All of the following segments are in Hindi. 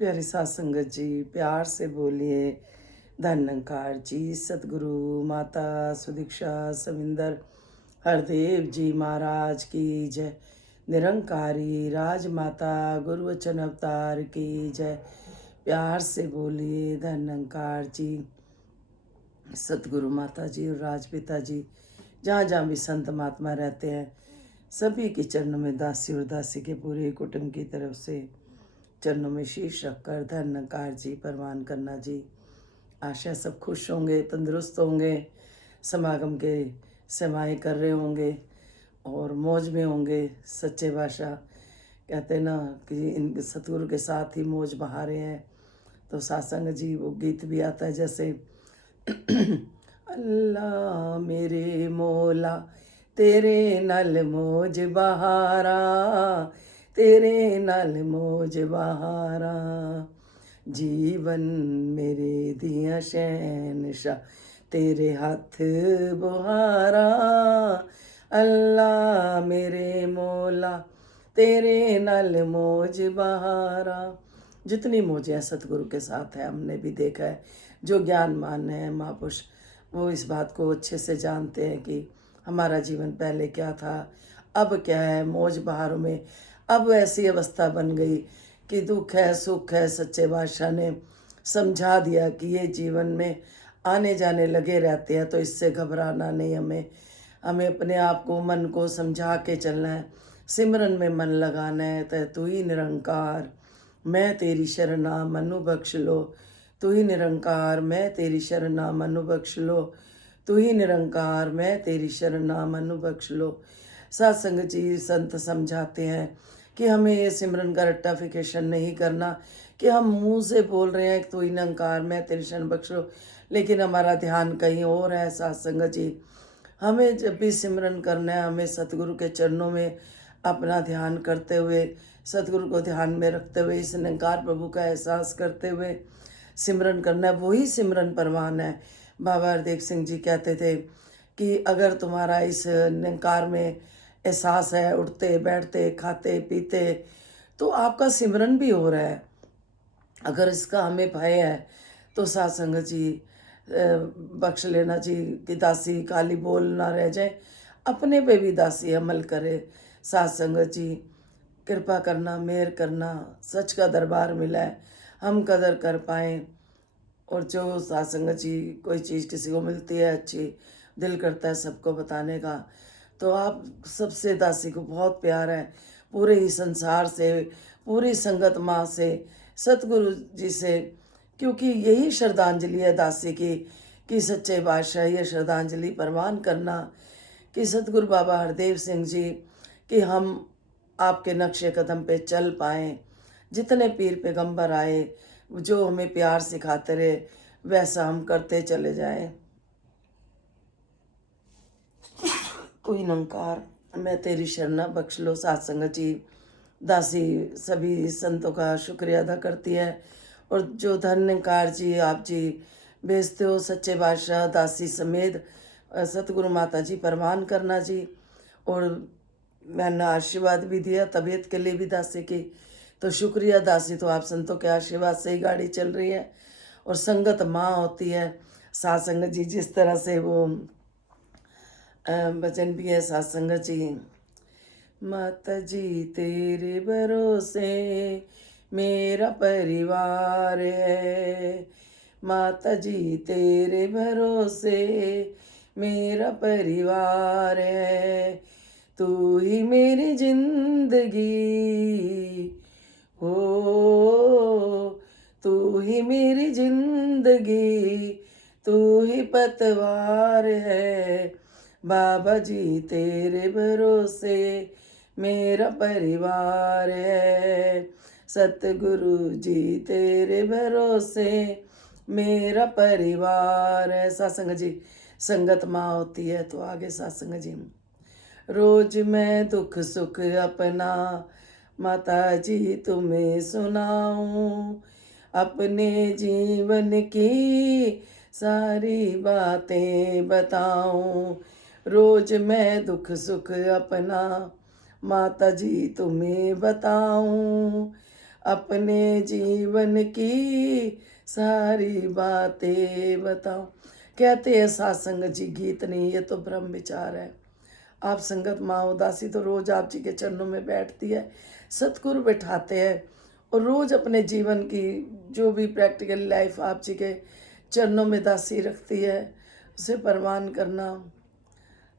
प्यारी सात संगत जी, प्यार से बोलिए। धन निरंकार जी, सतगुरु माता सुदीक्षा सविंदर हरदेव जी महाराज की जय। निरंकारी राजमाता गुरुवचन अवतार की जय। प्यार से बोलिए धन निरंकार जी, सतगुरु माता जी और राजपिता जी, जहाँ जहाँ भी संत महात्मा रहते हैं, सभी के चरणों में दासी और दासी के पूरे कुटुंब की तरफ से चरणों में शीश रखकर धन्यकार जी परवान करना जी। आशा सब खुश होंगे, तंदुरुस्त होंगे, समागम के सेवाएं कर रहे होंगे और मौज में होंगे। सच्चे भाषा कहते हैं ना कि इन सतगुरु के साथ ही मौज बहारे हैं। तो सासंग जी वो गीत भी आता है जैसे अल्लाह मेरे मौला तेरे नल मौज बहारा, तेरे नल मौज बहारा, जीवन मेरे दिया शहनशाह तेरे हाथ बुहारा। अल्लाह मेरे मौला तेरे नल मौज बहारा। जितनी मौजें सतगुरु के साथ है हमने भी देखा है। जो ज्ञानमान है महापुरुष वो इस बात को अच्छे से जानते हैं कि हमारा जीवन पहले क्या था, अब क्या है। मौज बहारों में अब ऐसी अवस्था बन गई कि दुख है सुख है, सच्चे बादशाह ने समझा दिया कि ये जीवन में आने जाने लगे रहते हैं। तो इससे घबराना नहीं, हमें हमें अपने आप को मन को समझा के चलना है, सिमरन में मन लगाना है। तो तू ही निरंकार मैं तेरी शरणा मनु बख्श लो, तू ही निरंकार मैं तेरी शरणा मनु बख्श लो, तू ही निरंकार मैं तेरी शरणा मनु बख्श लो। सत्संग जी संत समझाते हैं कि हमें ये सिमरन का रट्टाफिकेशन नहीं करना कि हम मुंह से बोल रहे हैं कि तू ही निरंकार मैं तेरी शरण बख्श लो, लेकिन हमारा ध्यान कहीं और है। सत्संग जी हमें जब भी सिमरन करना है, हमें सतगुरु के चरणों में अपना ध्यान करते हुए, सतगुरु को ध्यान में रखते हुए, इस निरंकार प्रभु का एहसास करते हुए सिमरन करना है। वही सिमरन परवान है। बाबा हरदेव सिंह जी कहते थे कि अगर तुम्हारा इस निरंकार में एहसास है, उठते बैठते खाते पीते, तो आपका सिमरन भी हो रहा है। अगर इसका हमें भय है तो सासंग जी बख्श लेना जी कि दासी काली बोल ना रह जाए, अपने पे भी दासी अमल करे। सासंग जी कृपा करना, मेहर करना, सच का दरबार मिला है, हम कदर कर पाएँ। और जो सासंग जी कोई चीज़ किसी को मिलती है अच्छी, दिल करता है सबको बताने का। तो आप सबसे दासी को बहुत प्यार है, पूरे ही संसार से, पूरी संगत माँ से, सतगुरु जी से, क्योंकि यही श्रद्धांजलि है दासी की कि सच्चे बादशाह ये श्रद्धांजलि प्रवान करना कि सतगुरु बाबा हरदेव सिंह जी कि हम आपके नक्शे कदम पे चल पाएँ। जितने पीर पैगंबर आए जो हमें प्यार सिखाते रहे वैसा हम करते चले जाएं। कोई निरंकार मैं तेरी शरणा बख्श लो। सत्संग जी दासी सभी संतों का शुक्रिया अदा करती है। और जो धन्यकार जी आप जी भेजते हो सच्चे बादशाह दासी समेत सतगुरु माता जी परवान करना जी। और मैंने आशीर्वाद भी दिया तबीयत के लिए भी दासी की, तो शुक्रिया दासी। तो आप संतों के आशीर्वाद से ही गाड़ी चल रही है और संगत माँ होती है। सासंग जी जिस तरह से वो भजन भी है सासंग जी, माता जी तेरे भरोसे मेरा परिवार है, माता जी तेरे भरोसे मेरा परिवार है, तू ही मेरी जिंदगी हो, तू ही मेरी जिंदगी, तू ही पतवार है, बाबा जी तेरे भरोसे मेरा परिवार है, सतगुरु जी तेरे भरोसे मेरा परिवार है। सत्संग जी संगत माँ होती है। तो आगे सत्संग जी रोज मैं दुख सुख अपना माता जी तुम्हें सुनाऊं, अपने जीवन की सारी बातें बताऊं, रोज मैं दुख सुख अपना माता जी तुम्हें बताऊं, अपने जीवन की सारी बातें बताओ। कहते हैं सासंग जी गीत नहीं, ये तो ब्रह्म विचार है। आप संगत माँ उदासी तो रोज आप जी के चरणों में बैठती है, सतगुरु बैठाते हैं और रोज अपने जीवन की जो भी प्रैक्टिकल लाइफ आप जी के चरणों में दासी रखती है, उसे प्रवान करना।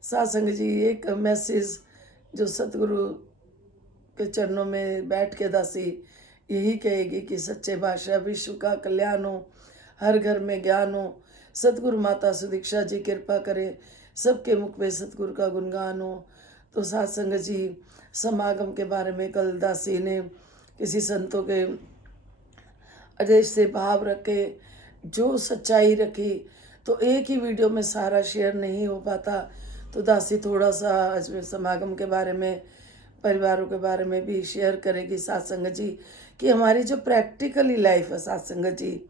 सासंग जी एक मैसेज जो सतगुरु के चरणों में बैठ के दासी यही कहेगी कि सच्चे भाषा विश्व का कल्याण हो, हर घर में ज्ञान हो, सतगुरु माता सुदीक्षा जी कृपा करे, सबके मुख में सतगुरु का गुणगान हो। तो सत्संग जी समागम के बारे में कल दासी ने किसी संतों के आदेश से भाव रखे, जो सच्चाई रखी, तो एक ही वीडियो में सारा शेयर नहीं हो पाता, तो दासी थोड़ा सा आज समागम के बारे में, परिवारों के बारे में भी शेयर करेगी सत्संग जी कि हमारी जो प्रैक्टिकली लाइफ है सत्संग जी,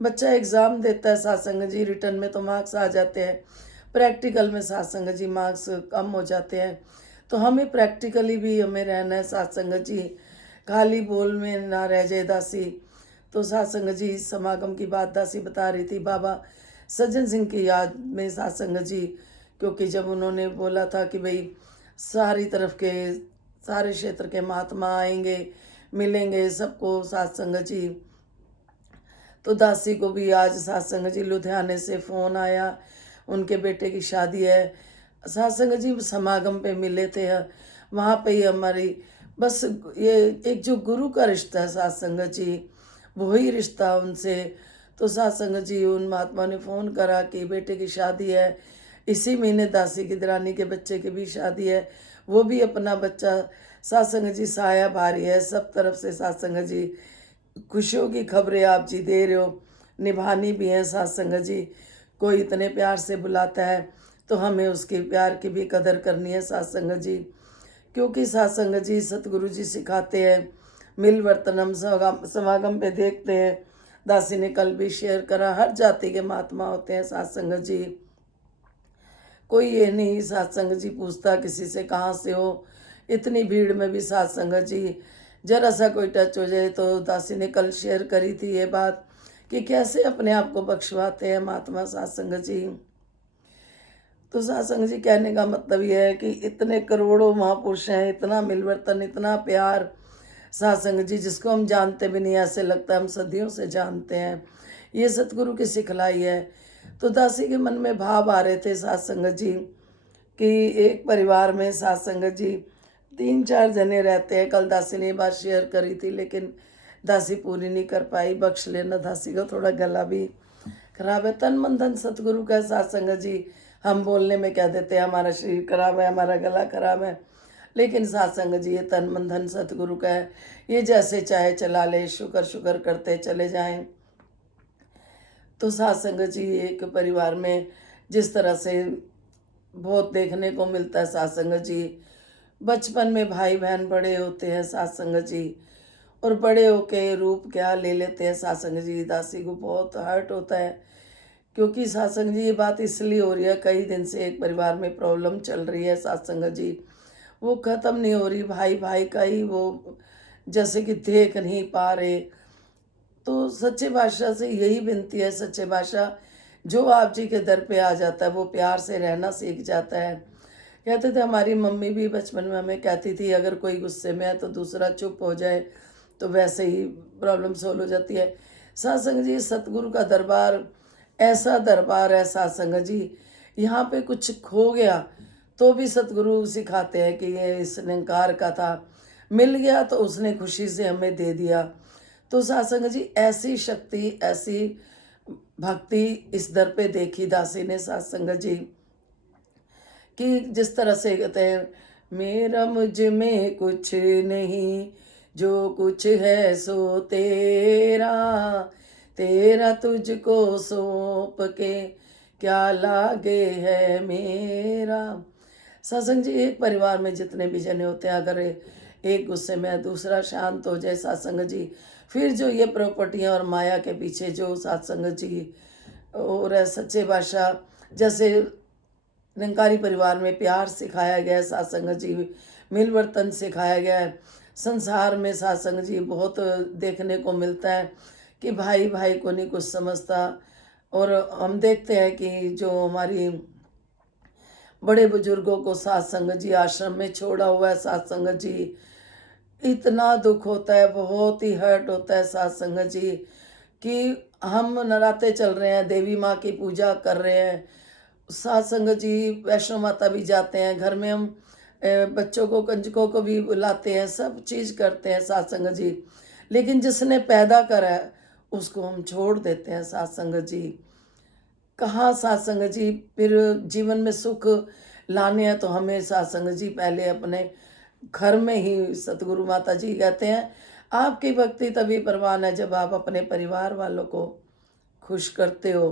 बच्चा एग्ज़ाम देता है सत्संग जी, रिटर्न में तो मार्क्स आ जाते हैं, प्रैक्टिकल में सत्संग जी मार्क्स कम हो जाते हैं। तो हमें प्रैक्टिकली भी हमें रहना है सत्संग जी, खाली बोल में ना रह जाए दासी। तो सत्संग जी समागम की बात दासी बता रही थी बाबा सज्जन सिंह की याद में सत्संग जी, क्योंकि जब उन्होंने बोला था कि भाई सारी तरफ के सारे क्षेत्र के महात्मा आएंगे, मिलेंगे सबको सत्संग जी, तो दासी को भी आज सत्संग जी लुधियाने से फ़ोन आया, उनके बेटे की शादी है, सत्संग जी समागम पे मिले थे, वहाँ पे ही हमारी बस ये एक जो गुरु का रिश्ता है सत्संग जी, वही रिश्ता उनसे। तो सत्संग जी उन महात्मा ने फ़ोन करा कि बेटे की शादी है, इसी महीने दासी की दरानी के बच्चे की भी शादी है, वो भी अपना बच्चा, सत्संग जी साया भारी है, सब तरफ से सत्संग जी खुशियों की खबरें आप जी दे रहे हो, निभानी भी है सत्संग जी। कोई इतने प्यार से बुलाता है तो हमें उसके प्यार की भी कदर करनी है सत्संग जी, क्योंकि सत्संग जी सतगुरु जी सिखाते हैं, मिल वर्तनम समागम पे देखते हैं, दासी ने कल भी शेयर करा, हर जाति के महात्मा होते हैं सत्संग जी। कोई ये नहीं सत्संग जी पूछता किसी से कहाँ से हो, इतनी भीड़ में भी सत्संग जी जरा सा कोई टच हो जाए। तो दासी ने कल शेयर करी थी ये बात कि कैसे अपने आप को बख्शवाते हैं महात्मा सत्संग जी। तो सत्संग जी कहने का मतलब ये है कि इतने करोड़ों महापुरुष हैं, इतना मिलवर्तन, इतना प्यार सत्संग जी, जिसको हम जानते भी नहीं, ऐसे लगता है हम सदियों से जानते हैं, ये सतगुरु की सिखलाई है। तो दासी के मन में भाव आ रहे थे सत्संग जी कि एक परिवार में सत्संग जी 3-4 जने रहते हैं। कल दासी ने ये बात शेयर करी थी, लेकिन दासी पूरी नहीं कर पाई, बख्श लेना, दासी का थोड़ा गला भी खराब है। तन मन धन सतगुरु का सत्संग जी, हम बोलने में कह देते हैं हमारा शरीर खराब है, हमारा गला खराब है, लेकिन सत्संग जी ये तन मन धन सतगुरु का है, ये जैसे चाहे चला ले, शुक्र शुक्र करते चले जाएं। तो सत्संग जी एक परिवार में जिस तरह से बहुत देखने को मिलता है सत्संग जी, बचपन में भाई बहन बड़े होते हैं सत्संग जी, और बड़े होके रूप क्या ले लेते हैं सत्संग जी, दासी को बहुत हर्ट होता है, क्योंकि सत्संग जी ये बात इसलिए हो रही है, कई दिन से एक परिवार में प्रॉब्लम चल रही है सत्संग जी, वो ख़त्म नहीं हो रही, भाई भाई का ही वो जैसे कि देख नहीं पा रहे। तो सच्चे बादशाह से यही विनती है, सच्चे बादशाह जो आप जी के दर पे आ जाता है वो प्यार से रहना सीख जाता है। कहते थे हमारी मम्मी भी बचपन में हमें कहती थी अगर कोई गुस्से में है तो दूसरा चुप हो जाए, तो वैसे ही प्रॉब्लम सोल्व हो जाती है। सत्संग जी सतगुरु का दरबार ऐसा दरबार है सत्संग जी, यहाँ पे कुछ खो गया तो भी सतगुरु सिखाते हैं कि ये इस निरंकार का था, मिल गया तो उसने खुशी से हमें दे दिया। तो सत्संग जी ऐसी शक्ति, ऐसी भक्ति इस दर पे देखी दासी ने सत्संग जी, कि जिस तरह से कहते हैं मेरा मुझ में कुछ नहीं, जो कुछ है सो तेरा, तेरा तुझको सौंप के क्या लागे है मेरा। सत्संग जी एक परिवार में जितने भी जने होते हैं, अगर एक गुस्से में दूसरा शांत हो जाए सत्संग जी, फिर जो ये प्रॉपर्टियाँ और माया के पीछे जो सत्संग जी और सच्चे बादशाह जैसे निरंकारी परिवार में प्यार सिखाया गया है, सत्संग जी मिलवर्तन सिखाया गया है, संसार में सत्संग जी बहुत देखने को मिलता है कि भाई भाई को नहीं कुछ समझता। और हम देखते हैं कि जो हमारी बड़े बुजुर्गों को सत्संग जी आश्रम में छोड़ा हुआ है, सत्संग जी इतना दुख होता है, बहुत ही हर्ट होता है सत्संग जी, कि हम नराते चल रहे हैं, देवी माँ की पूजा कर रहे हैं, सत्संग जी वैष्णो माता भी जाते हैं, घर में हम बच्चों को कंजकों को भी बुलाते हैं, सब चीज़ करते हैं सत्संग जी, लेकिन जिसने पैदा करा है उसको हम छोड़ देते हैं सत्संग जी। कहाँ सत्संग जी, फिर जीवन में सुख लाने हैं तो हमें सत्संग जी पहले अपने घर में ही, सतगुरु माता जी कहते हैं आपकी भक्ति तभी प्रवान है जब आप अपने परिवार वालों को खुश करते हो।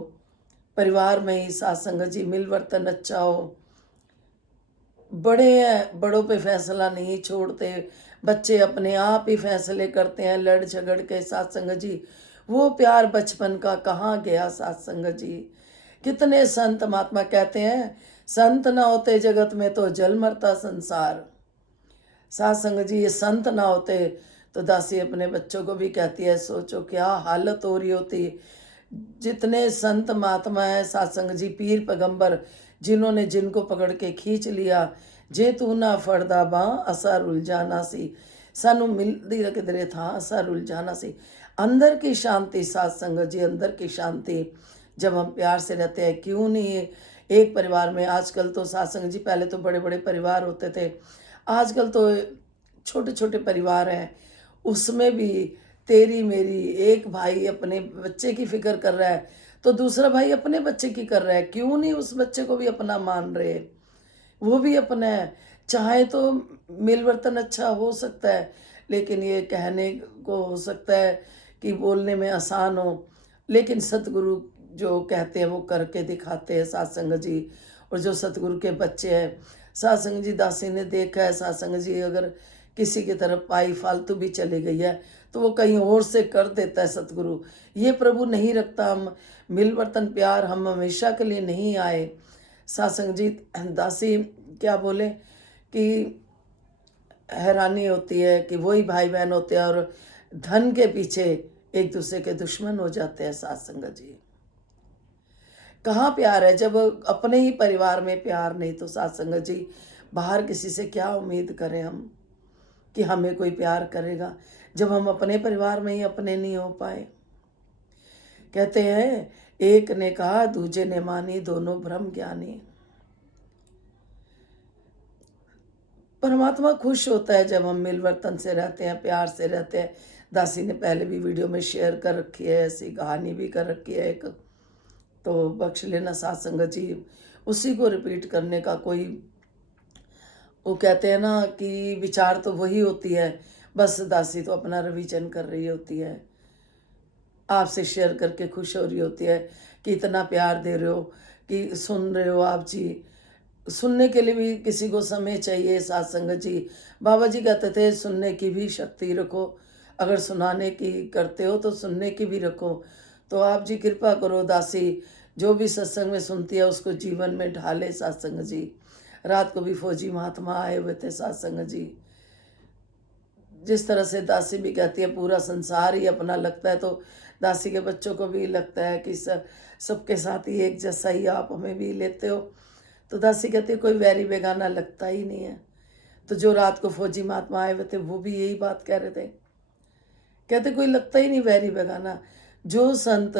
परिवार में ही सत्संग जी मिल वर्तन अच्छा हो। बड़े हैं, बड़ों पे फैसला नहीं छोड़ते, बच्चे अपने आप ही फैसले करते हैं लड़ झगड़ के सत्संग जी। वो प्यार बचपन का कहाँ गया सत्संग जी। कितने संत महात्मा कहते हैं संत ना होते जगत में तो जल मरता संसार। सत्संग जी ये संत ना होते तो दासी अपने बच्चों को भी कहती है सोचो क्या हालत हो रही होती। जितने संत महात्मा है सत्संग जी, पीर पैगंबर, जिन्होंने जिनको पकड़ के खींच लिया, जे तू ना फड़दा बां असा रुलझाना सी, सानू मिलदी किधरे था असा रुलझाना सी। अंदर की शांति सत्संग जी, अंदर की शांति जब हम प्यार से रहते हैं, क्यों नहीं एक परिवार में। आजकल तो सत्संग जी पहले तो बड़े बड़े परिवार होते थे, आजकल तो छोटे छोटे परिवार हैं, उसमें भी तेरी मेरी, एक भाई अपने बच्चे की फिक्र कर रहा है तो दूसरा भाई अपने बच्चे की कर रहा है, क्यों नहीं उस बच्चे को भी अपना मान रहे। वो भी अपना है, चाहे तो मिलवर्तन अच्छा हो सकता है, लेकिन ये कहने को हो सकता है कि बोलने में आसान हो, लेकिन सतगुरु जो कहते हैं वो करके दिखाते हैं सत्संग जी। और जो सतगुरु के बच्चे हैं सत्संग जी, दासी ने देखा है सत्संग जी, अगर किसी की तरफ पाई फालतू भी चली गई है तो वो कहीं और से कर देता है सतगुरु। ये प्रभु नहीं रखता। हम मिलवर्तन प्यार, हम हमेशा के लिए नहीं आए। सत्संग जी दासी क्या बोले कि हैरानी होती है कि वही भाई बहन होते हैं और धन के पीछे एक दूसरे के दुश्मन हो जाते हैं सत्संग जी। कहाँ प्यार है जब अपने ही परिवार में प्यार नहीं, तो सत्संग जी बाहर किसी से क्या उम्मीद करें हम कि हमें कोई प्यार करेगा जब हम अपने परिवार में ही अपने नहीं हो पाए। कहते हैं एक ने कहा दूजे ने मानी, दोनों ब्रह्म ज्ञानी। परमात्मा खुश होता है जब हम मिलवर्तन से रहते हैं, प्यार से रहते हैं। दासी ने पहले भी वीडियो में शेयर कर रखी है, ऐसी कहानी भी कर रखी है एक, तो बख्श लेना सत्संग जी। उसी को रिपीट करने का कोई, वो कहते हैं ना कि विचार तो वही होती है, बस दासी तो अपना रिवीजन कर रही होती है, आपसे शेयर करके खुश हो रही होती है कि इतना प्यार दे रहे हो, कि सुन रहे हो आप जी। सुनने के लिए भी किसी को समय चाहिए सत्संग जी। बाबा जी कहते थे सुनने की भी शक्ति रखो, अगर सुनाने की करते हो तो सुनने की भी रखो। तो आप जी कृपा करो दासी जो भी सत्संग में सुनती है उसको जीवन में ढाले सत्संग जी। रात को भी फौजी महात्मा आए हुए थे सत्संग जी। जिस तरह से दासी भी कहती है पूरा संसार ही अपना लगता है, तो दासी के बच्चों को भी लगता है कि सबके साथ ही एक जैसा ही आप हमें भी लेते हो। तो दासी कहती है कोई वैरी बेगाना लगता ही नहीं है। तो जो रात को फौजी महात्मा आए हुए थे वो भी यही बात कह रहे थे, कहते कोई लगता ही नहीं वैरी बेगाना। जो संत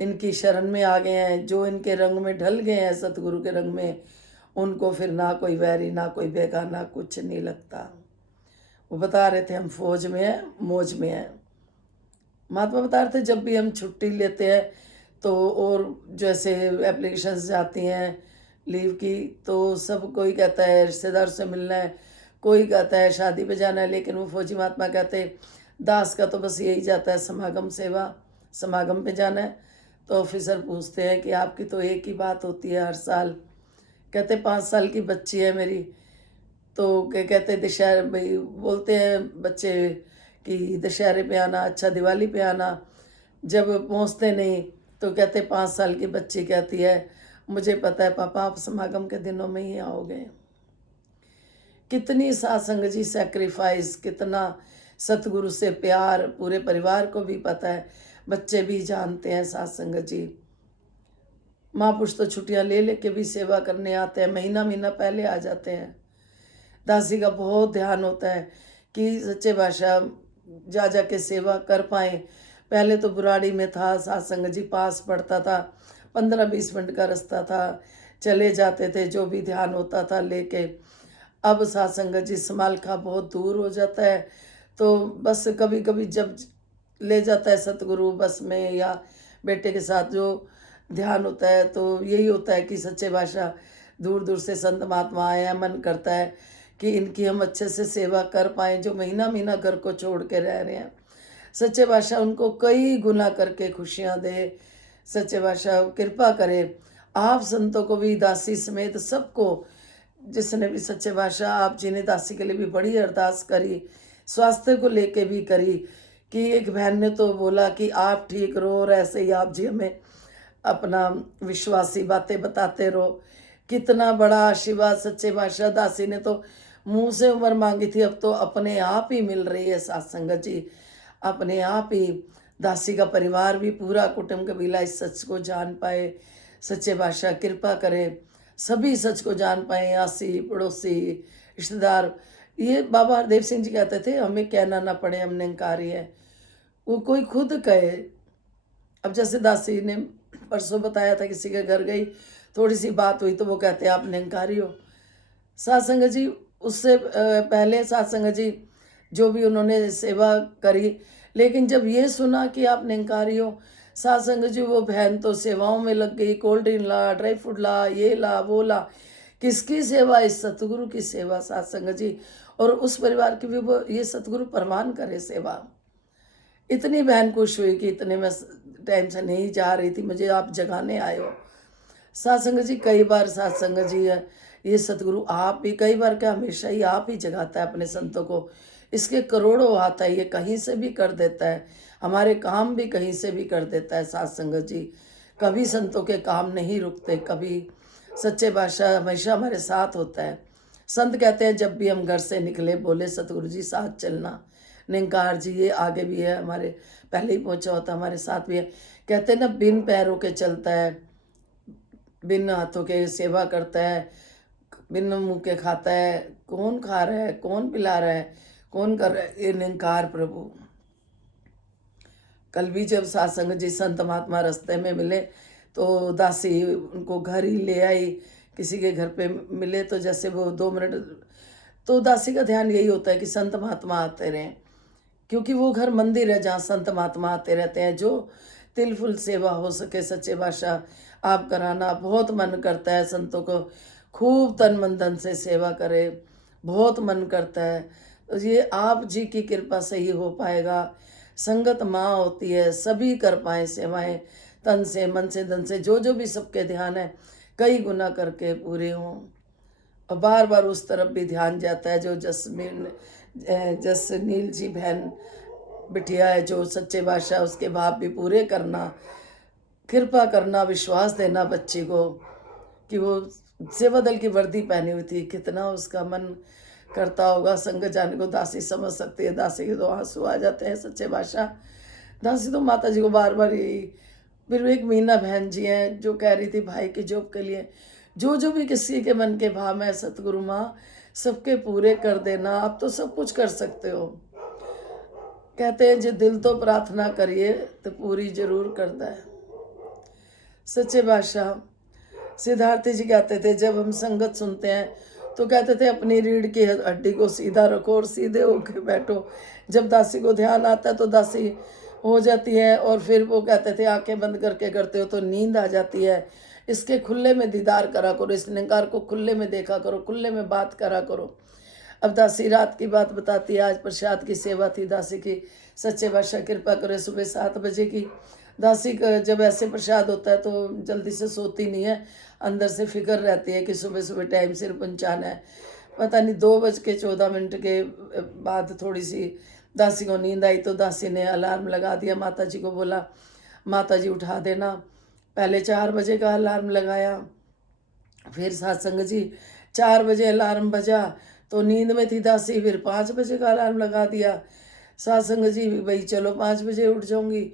इनकी शरण में आ गए हैं, जो इनके रंग में ढल गए हैं सतगुरु के रंग में, उनको फिर ना कोई वैरी ना कोई बेगाना कुछ नहीं लगता। वो बता रहे थे हम फौज में हैं, मौज में हैं। महात्मा बता रहे थे जब भी हम छुट्टी लेते हैं तो, और जैसे एप्लीकेशंस जाती हैं लीव की, तो सब कोई कहता है रिश्तेदार से मिलना है, कोई कहता है शादी पे जाना है, लेकिन वो फौजी महात्मा कहते दास का तो बस यही जाता है समागम सेवा, समागम पे जाना है। तो ऑफिसर पूछते हैं कि आपकी तो एक ही बात होती है हर साल। कहते 5 साल की बच्ची है मेरी, तो क्या कहते दशहरे भाई बोलते हैं बच्चे कि दशहरे पे आना, अच्छा दिवाली पे आना। जब पहुंचते नहीं तो कहते 5 साल की बच्ची कहती है मुझे पता है पापा आप समागम के दिनों में ही आओगे। कितनी सासंग जी सेक्रीफाइस, कितना सतगुरु से प्यार, पूरे परिवार को भी पता है, बच्चे भी जानते हैं सासंग जी। महापुरुष तो छुट्टियां ले लेके भी सेवा करने आते हैं, महीना महीना पहले आ जाते हैं। दासी का बहुत ध्यान होता है कि सच्चे बादशाह जा जा के सेवा कर पाए। पहले तो बुराड़ी में था, सासंग जी पास पड़ता था, 15-20 मिनट का रास्ता था, चले जाते थे, जो भी ध्यान होता था लेके। अब सासंग जी समालखा बहुत दूर हो जाता है, तो बस कभी कभी जब ले जाता है सतगुरु बस में या बेटे के साथ जो ध्यान होता है, तो यही होता है कि सच्चे बादशाह दूर दूर से संत महात्मा आए हैं, मन करता है कि इनकी हम अच्छे से सेवा कर पाएँ, जो महीना महीना घर को छोड़ के रह रहे हैं। सच्चे बादशाह उनको कई गुना करके खुशियाँ दे, सच्चे बादशाह कृपा करे। आप संतों को भी, दासी समेत सबको, जिसने भी सच्चे बादशाह आप जी ने दासी के लिए भी बड़ी अरदास करी, स्वास्थ्य को लेके भी करी, कि एक बहन ने तो बोला कि आप ठीक रहो और ऐसे ही आप जी हमें अपना विश्वासी बातें बताते रहो। कितना बड़ा आशीर्वाद सच्चे बादशाह। दासी ने तो मुंह से उम्र मांगी थी, अब तो अपने आप ही मिल रही है सत्संग जी, अपने आप ही। दासी का परिवार भी, पूरा कुटुंब कबीला इस सच को जान पाए, सच्चे बादशाह कृपा करे, सभी सच को जान पाए, आसी पड़ोसी रिश्तेदार। ये बाबा हरदेव सिंह जी कहते थे, हमें कहना ना पड़े हम निरंकारी है, वो कोई खुद कहे। अब जैसे दासी ने परसों बताया था, किसी के घर गई, थोड़ी सी बात हुई तो वो कहते हैं आप निरंकारी हो। सत्संग जी उससे पहले सत्संग जी जो भी उन्होंने सेवा करी, लेकिन जब ये सुना कि आप निरंकारी हो, सत्संग जी वो बहन तो सेवाओं में लग गई, कोल्ड ड्रिंक ला, ड्राई फ्रूट ला, ये ला वो ला। किसकी सेवा? इस सतगुरु की सेवा सत्संग जी, और उस परिवार की भी वो ये सतगुरु प्रमाण करे सेवा। इतनी बहन खुश हुई कि इतने में टाइम से नहीं जा रही थी, मुझे आप जगाने आए हो। सत्संग जी कई बार सत्संग जी है, ये सतगुरु आप भी, कई बार क्या हमेशा ही आप ही जगाता है अपने संतों को। इसके करोड़ों आता है, ये कहीं से भी कर देता है, हमारे काम भी कहीं से भी कर देता है सत्संग जी। कभी संतों के काम नहीं रुकते, कभी सच्चे बादशाह हमेशा हमारे साथ होता है। संत कहते हैं जब भी हम घर से निकले बोले सतगुरु जी साथ चलना। निरंकार जी ये आगे भी है, हमारे पहले ही पहुंचा होता, हमारे साथ भी है। कहते हैं ना, बिन पैरों के चलता है, बिन हाथों के सेवा करता है, बिन मुंह के खाता है। कौन खा रहा है, कौन पिला रहा है, कौन कर रहा है? ये निरंकार प्रभु। कल भी जब सत्संग जी संत महात्मा रास्ते में मिले तो दासी उनको घर ही ले आई, किसी के घर पे मिले तो जैसे वो 2 मिनट, तो दासी का ध्यान यही होता है कि संत महात्मा आते रहें, क्योंकि वो घर मंदिर है जहाँ संत महात्मा आते रहते हैं। जो तिल फुल सेवा हो सके सच्चे बादशाह आप कराना। बहुत मन करता है संतों को खूब तन मन धन से सेवा करे, बहुत मन करता है। तो ये आप जी की कृपा से ही हो पाएगा। संगत माँ होती है, सभी कर पाए सेवाएं, तन से मन से धन से, जो जो भी सबके ध्यान है कई गुना करके पूरे हों। और बार बार उस तरफ भी ध्यान जाता है, जो जसनील जी बहन बिटिया है, जो सच्चे बादशाह उसके भाव भी पूरे करना, कृपा करना, विश्वास देना बच्ची को कि वो सेवा दल की वर्दी पहनी हुई थी, कितना उसका मन करता होगा। संग जाने को दासी समझ सकती है, दासी के तो आंसू आ जाते हैं सच्चे बादशाह। दासी तो माता जी को बार बार यही। फिर एक मीना बहन जी हैं जो कह रही थी भाई के जॉब के लिए, जो जो भी किसी के मन के भाव है सतगुरु माँ सबके पूरे कर देना, आप तो सब कुछ कर सकते हो। कहते हैं जो दिल तो प्रार्थना करिए तो पूरी जरूर करता है सच्चे बादशाह। सिद्धार्थी जी कहते थे जब हम संगत सुनते हैं तो कहते थे अपनी रीढ़ की हड्डी को सीधा रखो और सीधे होके बैठो। जब दासी को ध्यान आता है तो दासी हो जाती है, और फिर वो कहते थे आंखें बंद करके करते हो तो नींद आ जाती है। इसके खुले में दीदार करा करो, इस निरंकार को खुले में देखा करो, खुले में बात करा करो। अब दासी रात की बात बताती है, आज प्रसाद की सेवा थी दासी की, सच्चे बादशाह कृपा करे सुबह 7 बजे की। दासी का जब ऐसे प्रसाद होता है तो जल्दी से सोती नहीं है, अंदर से फिक्र रहती है कि सुबह सुबह टाइम सिर पहुँचाना है। पता नहीं 2:14 के बाद थोड़ी सी दासी को नींद आई तो दासी ने अलार्म लगा दिया, माता जी को बोला माता जी उठा देना। पहले 4 बजे का अलार्म लगाया, फिर सत्संग जी 4 बजे अलार्म बजा, तो नींद में थी दासी, फिर 5 बजे का अलार्म लगा दिया। सत्संग जी भाई चलो 5 बजे उठ जाऊंगी।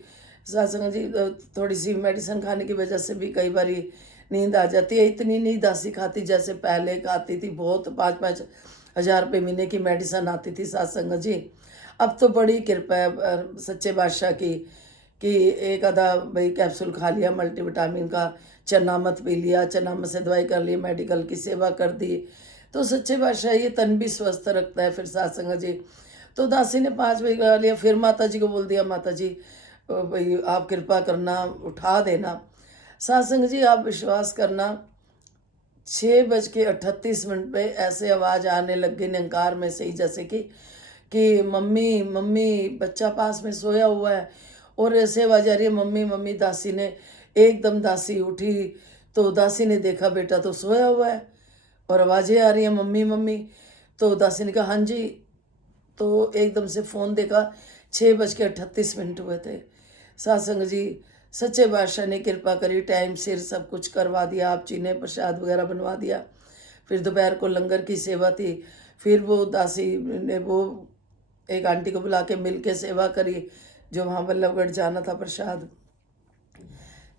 सत्संग जी थोड़ी सी मेडिसिन खाने की वजह से भी कई बारी नींद आ जाती है। इतनी नहीं दासी खाती जैसे पहले खाती थी, बहुत 5-5 हज़ार रुपये महीने की मेडिसिन आती थी सत्संग जी। अब तो बड़ी कृपा है सच्चे बादशाह की कि एक आधा भाई कैप्सूल खा लिया मल्टीविटामिन का, चना मत पी लिया, चना मत से दवाई कर ली, मेडिकल की सेवा कर दी, तो सच्चे बादशाह ये तन भी स्वस्थ रखता है। फिर सत्संग जी तो दासी ने 5 बजे करा लिया। फिर माता जी को बोल दिया, माता जी भाई आप कृपा करना उठा देना। सत्संग जी आप विश्वास करना, 6:38 पे ऐसे आवाज़ आने लग गई निंकार में से ही, जैसे कि मम्मी मम्मी बच्चा पास में सोया हुआ है, और ऐसे आवाज़ आ रही है मम्मी मम्मी। दासी ने एकदम दासी उठी, तो दासी ने देखा बेटा तो सोया हुआ है और आवाज़ें आ रही हैं मम्मी मम्मी। तो दासी ने कहा हाँ जी। तो एकदम से फ़ोन देखा, 6:38 हुए थे। सत्संग जी सच्चे बादशाह ने कृपा करी, टाइम सिर सब कुछ करवा दिया। आप जी ने प्रसाद वगैरह बनवा दिया। फिर दोपहर को लंगर की सेवा थी। फिर वो दासी ने वो एक आंटी को बुला के मिल के सेवा करी, जो वहाँ बल्लभगढ़ जाना था प्रसाद,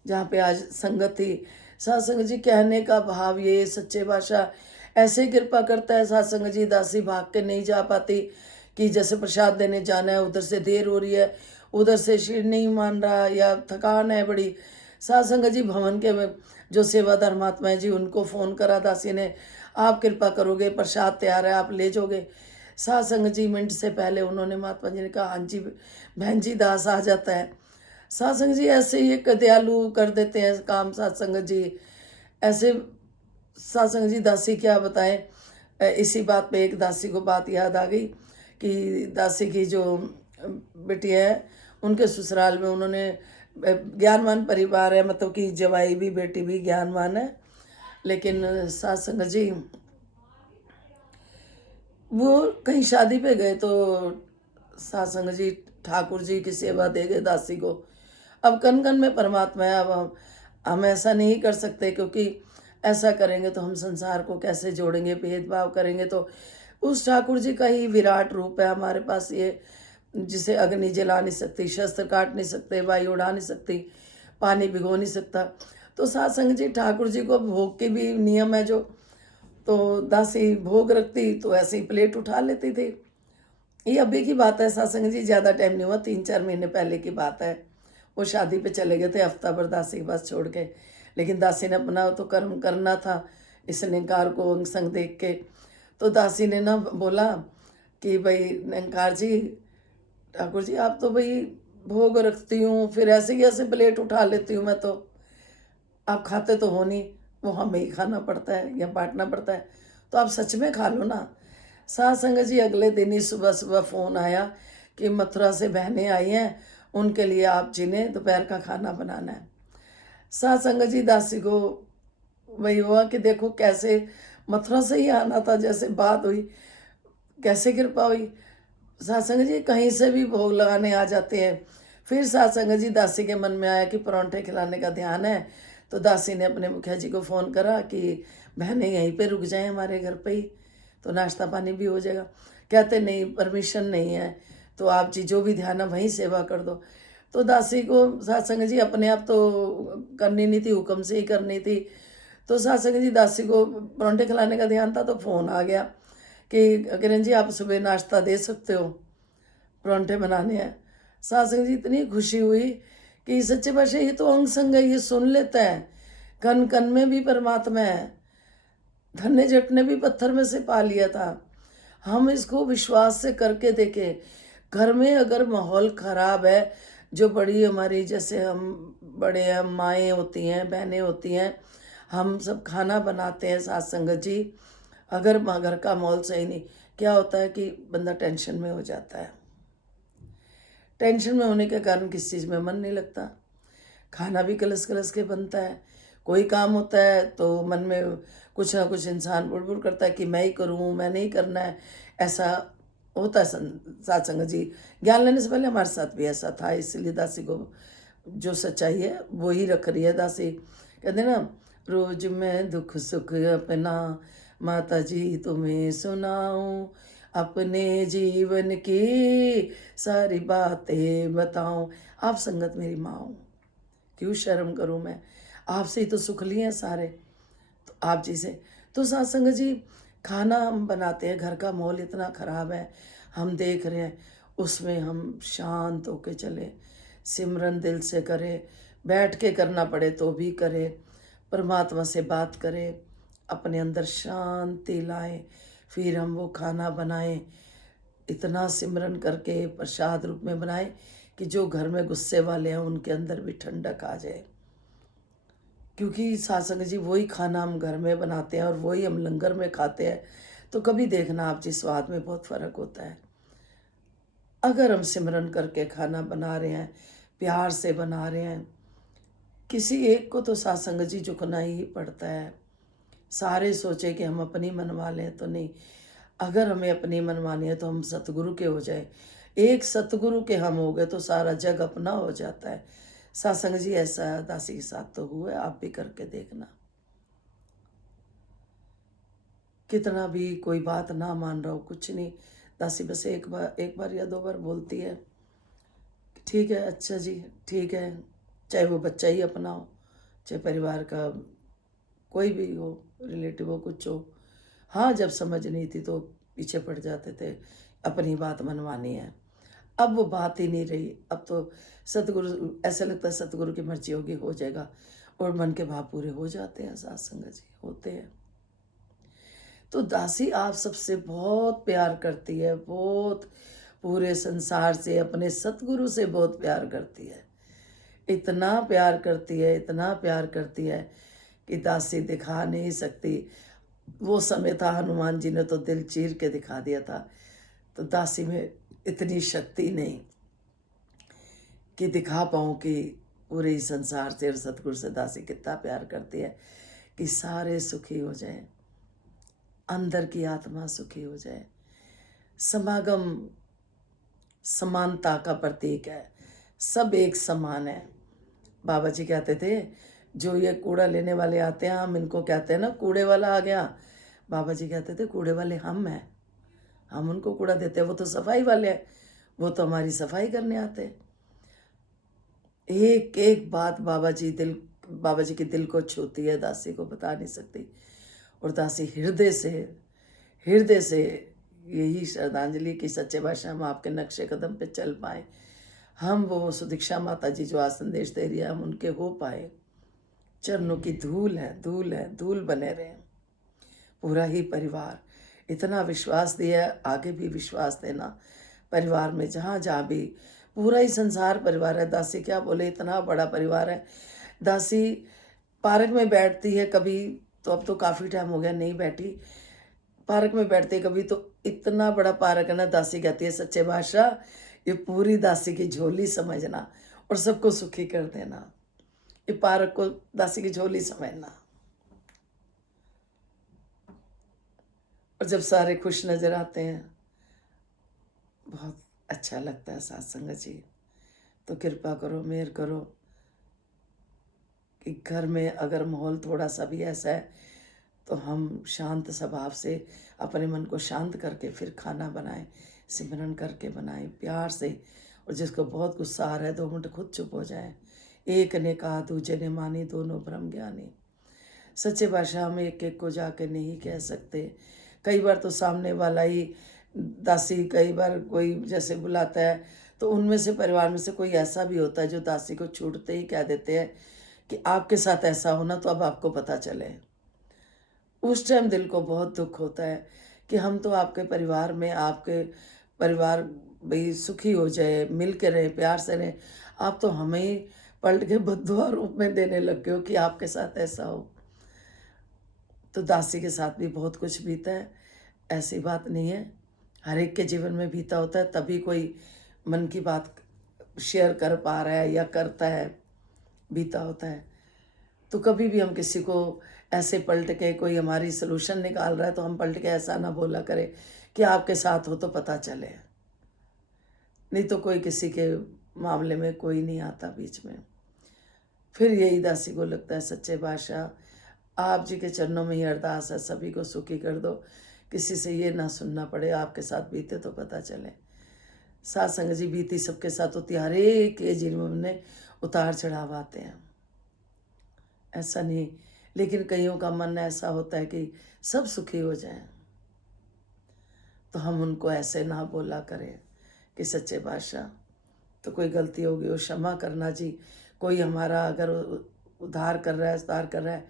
जहाँ पे आज संगत थी। सत्संग जी कहने का भाव ये, सच्चे बादशाह ऐसे कृपा करता है। सत्संग जी दासी भाग के नहीं जा पाती कि जैसे प्रसाद देने जाना है, उधर से देर हो रही है, उधर से सिर नहीं मान रहा या थकान है बड़ी। सत्संग जी भवन के जो सेवादार महात्मा है जी, उनको फ़ोन करा दासी ने, आप कृपा करोगे, प्रसाद तैयार है, आप ले जाओगे। सत्संग जी मिनट से पहले उन्होंने महात्मा जी ने कहा हाँ जी बहन जी, दास आ जाता है। सत्संग जी ऐसे ही एक दयालु कर देते हैं काम सत्संग जी ऐसे। सत्संग जी दासी क्या बताएं, इसी बात पे एक दासी को बात याद आ गई कि दासी की जो बेटी है, उनके ससुराल में उन्होंने ज्ञानवान परिवार है, मतलब कि जवाई भी बेटी भी ज्ञानवान है, लेकिन सत्संग जी वो कहीं शादी पे गए तो सत्संग जी ठाकुर जी की सेवा दे गए दासी को। अब कन कन में परमात्मा है। अब हम ऐसा नहीं कर सकते, क्योंकि ऐसा करेंगे तो हम संसार को कैसे जोड़ेंगे, भेदभाव करेंगे तो। उस ठाकुर जी का ही विराट रूप है हमारे पास ये, जिसे अग्नि जला नहीं सकती, शस्त्र काट नहीं सकते, वायु उड़ा नहीं सकती, पानी भिगो नहीं सकता। तो सत्संग जी ठाकुर जी को भोग के भी नियम है जो, तो दासी भोग रखती तो ऐसे ही प्लेट उठा लेती थी। ये अभी की बात है सत्संग जी, ज़्यादा टाइम नहीं हुआ, 3-4 महीने पहले की बात है। वो शादी पे चले गए थे हफ्ता भर दासी के पास छोड़ के, लेकिन दासी ने अपना तो कर्म करना था इस निंकार को अंग संग देख के। तो दासी ने ना बोला कि भाई निंकार जी, ठाकुर जी आप तो भाई भोग रखती हूँ, फिर ऐसे ही ऐसे प्लेट उठा लेती हूँ मैं, तो आप खाते तो हो नहीं, वो हमें ही खाना पड़ता है या बांटना पड़ता है, तो आप सच में खा लो ना। सत्संग जी अगले दिन ही सुबह सुबह फ़ोन आया कि मथुरा से बहनें आई हैं, उनके लिए आप जी ने दोपहर का खाना बनाना है। सत्संग जी दासी को वही हुआ कि देखो कैसे मथुरा से ही आना था, जैसे बात हुई, कैसे कृपा हुई। सत्संग जी कहीं से भी भोग लगाने आ जाते हैं। फिर सत्संग जी दासी के मन में आया कि परांठे खिलाने का ध्यान है, तो दासी ने अपने मुखिया जी को फ़ोन करा कि बहनें यहीं पे रुक जाएं हमारे घर पे ही, तो नाश्ता पानी भी हो जाएगा। कहते नहीं, परमिशन नहीं है, तो आप जी जो भी ध्यान है वहीं सेवा कर दो। तो दासी को सत्संग जी अपने आप तो करनी नहीं थी, हुक्म से ही करनी थी। तो सत्संग जी दासी को परांठे खिलाने का ध्यान था, तो फ़ोन आ गया कि किरण जी आप सुबह नाश्ता दे सकते हो, परांठे बनाने हैं। सत्संग जी इतनी खुशी हुई कि सच्चे पातशाह ये तो अंग संग है, ये सुन लेता है, कन कन में भी परमात्मा है, धन्य जट ने भी पत्थर में से पा लिया था। हम इसको विश्वास से करके देखें। घर में अगर माहौल खराब है, जो बड़ी हमारी जैसे हम बड़े हैं, माएँ होती हैं, बहनें होती हैं, हम सब खाना बनाते हैं सत्संग जी, अगर घर का माहौल सही नहीं, क्या होता है कि बंदा टेंशन में हो जाता है। टेंशन में होने के कारण किसी चीज़ में मन नहीं लगता, खाना भी कलस कलस के बनता है। कोई काम होता है तो मन में कुछ ना कुछ इंसान बुड़बुड़ करता है कि मैं ही करूँ, मैं नहीं करना है, ऐसा होता है। सत्संग जी ज्ञान लेने से पहले हमारे साथ भी ऐसा था, इसलिए दासी को जो सच्चाई है वो ही रख रही है दासी। कहते ना, रोज मैं दुख सुख अपना माता जी तुम्हें सुनाऊं, अपने जीवन की सारी बातें बताऊं। आप संगत मेरी माँ हूँ, क्यों शर्म करूं मैं, आपसे ही तो सुख लिए हैं सारे, तो आप जी से। तो सत्संग जी, खाना हम बनाते हैं, घर का माहौल इतना ख़राब है, हम देख रहे हैं, उसमें हम शांत होके चले, सिमरन दिल से करें, बैठ के करना पड़े तो भी करें, परमात्मा से बात करें, अपने अंदर शांति लाएं, फिर हम वो खाना बनाएं, इतना सिमरन करके प्रसाद रूप में बनाएं कि जो घर में गुस्से वाले हैं उनके अंदर भी ठंडक आ जाए। क्योंकि सत्संग जी, वही खाना हम घर में बनाते हैं और वही हम लंगर में खाते हैं, तो कभी देखना आप जी, स्वाद में बहुत फ़र्क होता है। अगर हम सिमरन करके खाना बना रहे हैं, प्यार से बना रहे हैं, किसी एक को तो सत्संग जी झुकना ही पड़ता है। सारे सोचे कि हम अपनी मनवा लें तो नहीं, अगर हमें अपनी मनवानी है तो हम सतगुरु के हो जाए। एक सतगुरु के हम हो गए तो सारा जग अपना हो जाता है। सत्संग जी, ऐसा दासी के साथ तो हुआ है, आप भी करके देखना। कितना भी कोई बात ना मान रहा हो, कुछ नहीं, दासी बस एक बार या 2 बार बोलती है, ठीक है, अच्छा जी, ठीक है, चाहे वो बच्चा ही अपना हो, चाहे परिवार का कोई भी हो, रिलेटिव हो, कुछ हो। हाँ, जब समझ नहीं थी तो पीछे पड़ जाते थे, अपनी बात मनवानी है। अब वो बात ही नहीं रही, अब तो सतगुरु, ऐसा लगता है सतगुरु की मर्जी होगी हो जाएगा, और मन के भाव पूरे हो जाते हैं, सत्संग जी होते हैं। तो दासी आप सबसे बहुत प्यार करती है, बहुत, पूरे संसार से, अपने सतगुरु से बहुत प्यार करती है। इतना प्यार करती है, इतना प्यार करती है कि दासी दिखा नहीं सकती। वो समय था, हनुमान जी ने तो दिल चीर के दिखा दिया था, तो दासी में इतनी शक्ति नहीं कि दिखा पाऊँ कि पूरे संसार से और सतगुरु से दासी कितना प्यार करती है कि सारे सुखी हो जाए, अंदर की आत्मा सुखी हो जाए। समागम समानता का प्रतीक है, सब एक समान है। बाबा जी कहते थे, जो ये कूड़ा लेने वाले आते हैं, हम इनको कहते हैं ना कूड़े वाला आ गया, बाबा जी कहते थे कूड़े वाले हम हैं, हम उनको कूड़ा देते हैं, वो तो सफाई वाले हैं, वो तो हमारी सफाई करने आते हैं। एक एक बात बाबा जी के दिल को छूती है, दासी को बता नहीं सकती। और दासी हृदय से यही श्रद्धांजलि की सच्चे भाषा हम आपके नक्शे कदम पे चल पाए, हम वो सुदीक्षा माता जी जो आज संदेश दे रही है, हम उनके हो पाए। चरणों की धूल है, धूल है, धूल बने रहे। पूरा ही परिवार इतना विश्वास दिया, आगे भी विश्वास देना। परिवार में जहाँ जहाँ भी, पूरा ही संसार परिवार है। दासी क्या बोले, इतना बड़ा परिवार है। दासी पार्क में बैठती है कभी, तो अब तो काफ़ी टाइम हो गया नहीं बैठी, पार्क में बैठते कभी, तो इतना बड़ा पार्क है ना, दासी कहती है सच्चे बादशाह, ये पूरी दासी की झोली समझना और सबको सुखी कर देना, ये पार्क को दासी की झोली समझना। और जब सारे खुश नजर आते हैं, बहुत अच्छा लगता है सत्संग जी। तो कृपा करो, मेहर करो कि घर में अगर माहौल थोड़ा सा भी ऐसा है, तो हम शांत स्वभाव से अपने मन को शांत करके फिर खाना बनाएं, सिमरन करके बनाएं प्यार से। और जिसको बहुत गुस्सा आ रहा है, 2 मिनट खुद चुप हो जाए। एक ने कहा दूजे ने मानी, दोनों ब्रह्म ज्ञानी। सच्चे भाषा हम एक एक को जाके नहीं कह सकते। कई बार तो सामने वाला ही, दासी कई बार कोई जैसे बुलाता है, तो उनमें से परिवार में से कोई ऐसा भी होता है जो दासी को छूटते ही कह देते हैं कि आपके साथ ऐसा होना तो अब आपको पता चले। उस टाइम दिल को बहुत दुख होता है कि हम तो आपके परिवार में, आपके परिवार भाई सुखी हो जाए, मिल के रहे, प्यार से रहे, आप तो हमें ही पलट के बद्दुआ रूप में देने लग गए हो कि आपके साथ ऐसा हो। तो दासी के साथ भी बहुत कुछ बीता है, ऐसी बात नहीं है, हर एक के जीवन में बीता होता है, तभी कोई मन की बात शेयर कर पा रहा है या करता है, बीता होता है। तो कभी भी हम किसी को ऐसे पलट के, कोई हमारी सलूशन निकाल रहा है तो हम पलट के ऐसा ना बोला करें कि आपके साथ हो तो पता चले, नहीं तो कोई किसी के मामले में कोई नहीं आता बीच में। फिर यही दासी को लगता है सच्चे बादशाह, आप जी के चरणों में ही अरदास है, सभी को सुखी कर दो, किसी से ये ना सुनना पड़े आपके साथ बीते तो पता चले। साथ संग जी बीती सबके साथ होती है, हर एक के जीवन में उतार चढ़ाव आते हैं, ऐसा नहीं। लेकिन कईयों का मन ऐसा होता है कि सब सुखी हो जाएं, तो हम उनको ऐसे ना बोला करें कि सच्चे बादशाह तो कोई गलती होगी वो क्षमा करना जी। कोई हमारा अगर उद्धार कर रहा है, सुधार कर रहा है,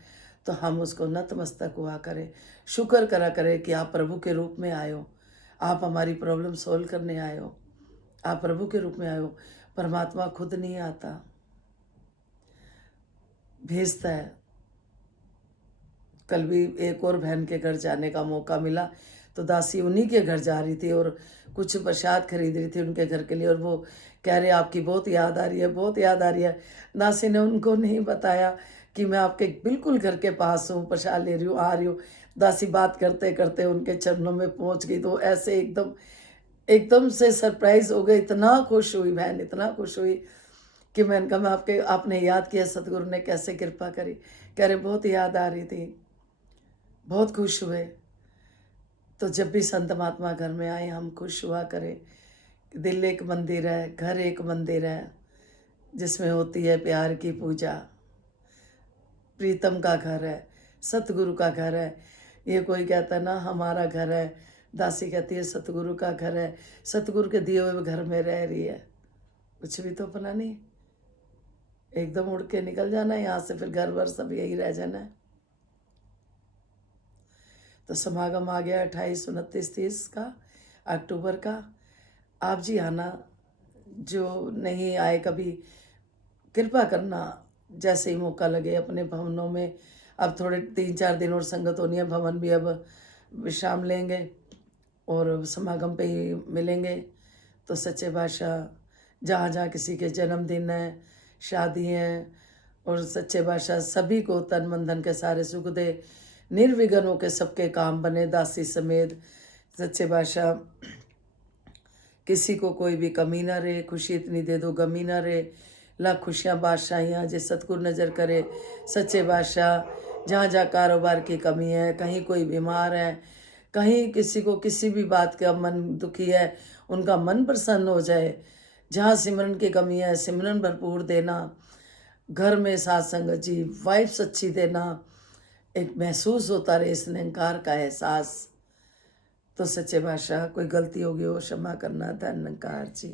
तो हम उसको नतमस्तक हुआ करें, शुक्र करा करें कि आप प्रभु के रूप में आए हो, आप हमारी प्रॉब्लम सॉल्व करने आए हो, आप प्रभु के रूप में आए हो। परमात्मा खुद नहीं आता, भेजता है। कल भी एक और बहन के घर जाने का मौका मिला, तो दासी उन्हीं के घर जा रही थी और कुछ प्रसाद खरीद रही थी उनके घर के लिए, और वो कह रहे आपकी बहुत याद आ रही है, बहुत याद आ रही है। दासी ने उनको नहीं बताया कि मैं आपके बिल्कुल घर के पास हूँ, प्रसाद ले रही हूँ, आ रही हूँ। दासी बात करते करते उनके चरणों में पहुँच गई, तो ऐसे एकदम एकदम से सरप्राइज हो गए। इतना खुश हुई बहन, इतना खुश हुई कि मैंने कहा मैं आपने याद किया, सतगुरु ने कैसे कृपा करी। कह रहे बहुत याद आ रही थी, बहुत खुश हुए। तो जब भी संत महात्मा घर में आए हम खुश हुआ करें। दिल एक मंदिर है, घर एक मंदिर है, जिसमें होती है प्यार की पूजा। प्रीतम का घर है, सतगुरु का घर है। ये कोई कहता है ना हमारा घर है, दासी कहती है सतगुरु का घर है। सतगुरु के दिए हुए घर में रह रही है, कुछ भी तो अपना नहीं। एकदम उड़ के निकल जाना है यहाँ से, फिर घर वर सब यही रह जाना है। तो समागम आ गया 28, 29, 30 का अक्टूबर का। आप जी आना, जो नहीं आए कभी कृपा करना, जैसे ही मौका लगे अपने भवनों में। अब थोड़े 3-4 दिन और संगत होनी है, भवन भी अब विश्राम लेंगे और समागम पे ही मिलेंगे। तो सच्चे बादशाह जहाँ जहाँ किसी के जन्मदिन है, शादी हैं, और सच्चे बादशाह सभी को तन मन धन के सारे सुख दे, निर्विघ्न होकर सबके काम बने, दासी समेत। सच्चे बादशाह किसी को कोई भी कमी ना रहे, खुशी इतनी दे दो गमी ना रहे। लाख खुशियाँ बादशाहियाँ जे सतगुरु नज़र करे। सच्चे बादशाह जहाँ जहाँ कारोबार की कमी है, कहीं कोई बीमार है, कहीं किसी को किसी भी बात का मन दुखी है, उनका मन प्रसन्न हो जाए। जहाँ सिमरन की कमी है, सिमरन भरपूर देना। घर में साथ संगत जी, वाइफ्स अच्छी देना, एक महसूस होता रहे इस निरंकार का एहसास। तो सच्चे बादशाह कोई गलती होगी वो क्षमा करना। धन्यकार जी।